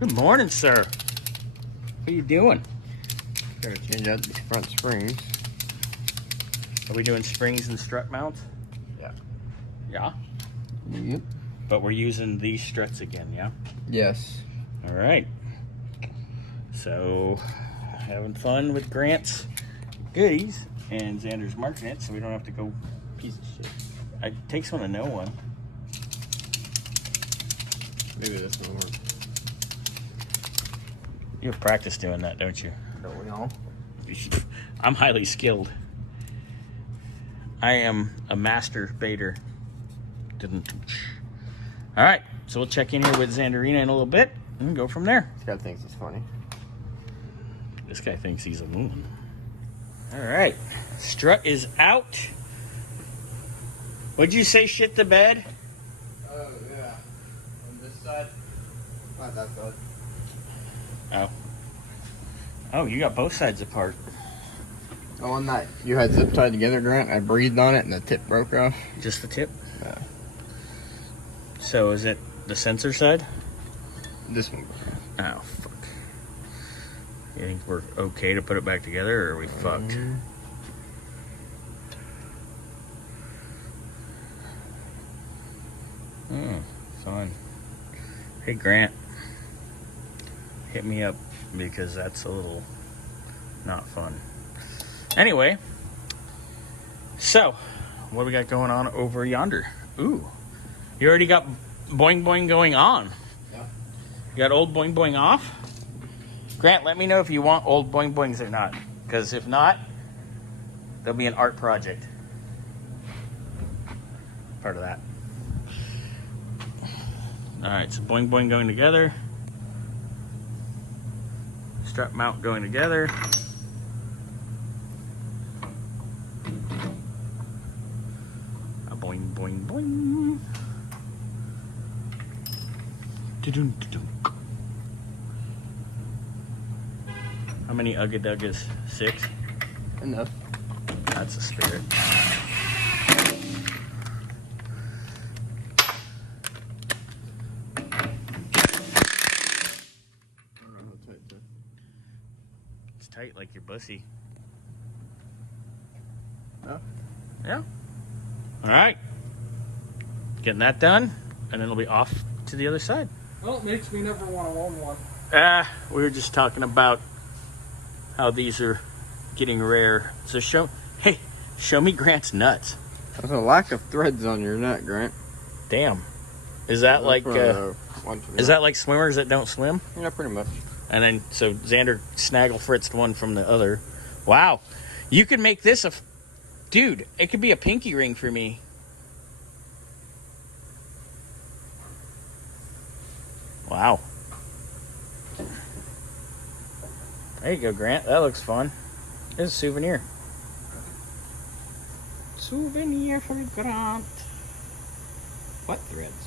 Good morning, sir. What are you doing? Gotta change out these front springs. Are we doing springs and strut mounts? Yeah. Yeah? Yep. But we're using these struts again, yeah? Yes. All right. So, having fun with Grant's goodies, and Xander's marking it so we don't have to go piece of shit. It takes one to know one. Maybe this one works. You have practice doing that, don't you? Don't we all? I'm highly skilled. I am a master baiter. All right, so we'll check in here with Xanderina in a little bit and go from there. This guy thinks it's funny. This guy thinks he's a moon. All right, strut is out. What'd you say, shit the bed? Oh, yeah. On this side? Not that side. Oh. Oh, you got both sides apart. Oh, on that you had zip tied together, Grant. I breathed on it and the tip broke off. Just the tip? Yeah. So is it the sensor side? This one. Oh, fuck. You think we're okay to put it back together, or are we fucked? Fun. Hey, Grant. Hit me up, because that's a little not fun. Anyway, so what do we got going on over yonder? Ooh, you already got boing boing going on. Yeah. You got old boing boing off? Grant, let me know if you want old boing boings or not, because if not, there'll be an art project. Part of that. All right, so boing boing going together. Strut mount going together. A boing boing boing. Da-dun, da-dun. How many ugga-duggas? 6? Enough. That's a spirit. It's tight like your bussy. Yeah. Yeah. All right. Getting that done, and then it'll be off to the other side. Well, it makes me never want to own one. We were just talking about how these are getting rare. So show me Grant's nuts. There's a lack of threads on your nut, Grant. Damn. Is that like is that like swimmers that don't swim? Yeah, pretty much. And then so Xander snaggle fritzed one from the other. Wow. You could make this dude, it could be a pinky ring for me. Wow. There you go, Grant. That looks fun. It's a souvenir. Souvenir for Grant. What threads?